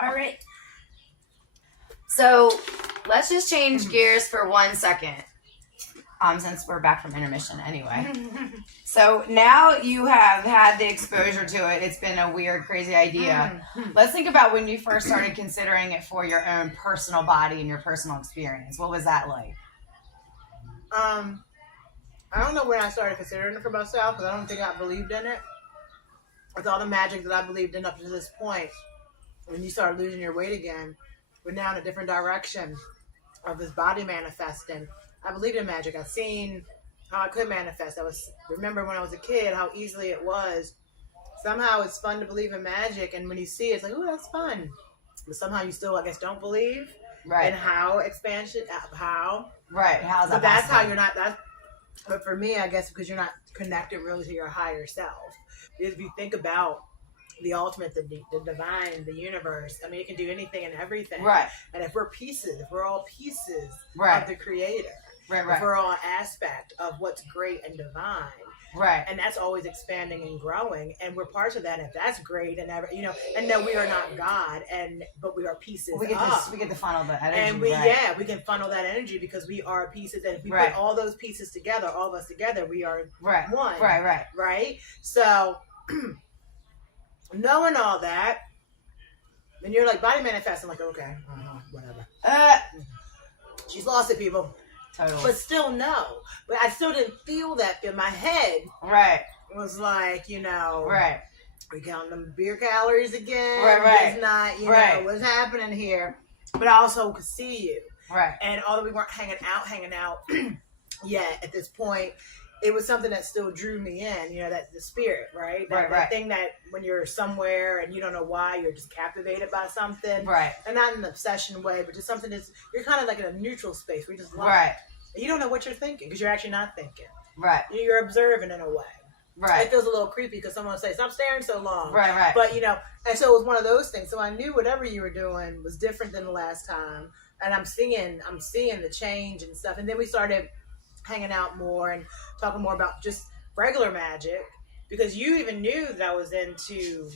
All right. So let's just change gears for 1 second. Since we're back from intermission anyway. So now you have had the exposure to it. It's been a weird, crazy idea. Let's think about when you first started considering it for your own personal body and your personal experience. What was that like? I don't know when I started considering it for myself because I don't think I believed in it. With all the magic that I believed in up to this point, when you start losing your weight again, we're now in a different direction of this body manifesting. I believed in magic. I've seen how I could manifest. Remember when I was a kid, how easily it was. Somehow it's fun to believe in magic, and when you see it, it's like, oh, that's fun. But somehow you still, I guess, don't believe in how expansion, how. Right, how's that But that's possible? how you're not, but for me, I guess, because you're not connected really to your higher self. If you think about the ultimate, the divine, the universe, I mean, it can do anything and everything. Right. And if we're all pieces of the creator, Right. if we're all an aspect of what's great and divine. Right. And that's always expanding and growing. And we're parts of that. If that's great and ever, and no, we are not God, but we are pieces we get to funnel the energy. And we can funnel that energy because we are pieces. And if we put all those pieces together, all of us together, we are one. Right. So knowing all that, and you're like body manifesting, like, okay, whatever. She's lost it, people. Totally. But still no. But I still didn't feel that in my head. Right. It was like, Right. We counting them beer calories again. Right. It's not, know, what's happening here. But I also could see you. Right. And although we weren't hanging out yet at this point, it was something that still drew me in, that the spirit, right? That thing that when you're somewhere and you don't know why, you're just captivated by something. Right. And not in an obsession way, but just something you're kind of like in a neutral space where you just love. Right. And you don't know what you're thinking because you're actually not thinking. Right. You're observing in a way. Right. It feels a little creepy because someone will say, stop staring so long. Right. But, and so it was one of those things. So I knew whatever you were doing was different than the last time. And I'm seeing the change and stuff. And then we started hanging out more and talking more about just regular magic because you even knew that I was into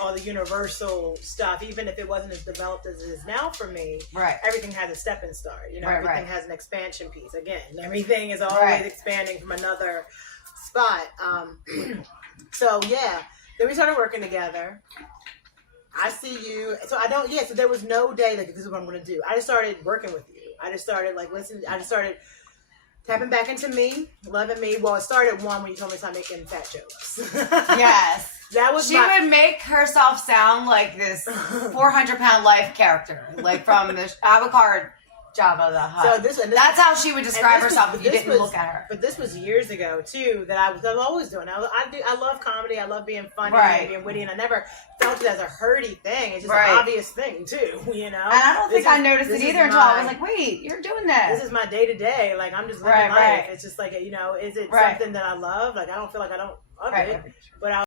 all the universal stuff, even if it wasn't as developed as it is now for me. Right. Everything has a stepping start. Everything has an expansion piece. Again, everything is always expanding from another spot. So then we started working together. I see you. So so there was no day like, this is what I'm going to do. I just started working with you. I just started tapping back into me, loving me. Well, it started when you told me to stop making fat jokes. Yes. That was She would make herself sound like this 400-pound life character, like from the avocado Jabba the Hutt. So that's how she would describe herself if you didn't look at her. But this was years ago too that I'm always doing. I love comedy. I love being funny and being witty, and I never felt it as a hurty thing. It's just an obvious thing too, And I don't think I noticed it either until I was like, wait, you're doing this. This is my day to day. Like I'm just living life. It's just like is it something that I love? Like I don't feel like I don't love it, but I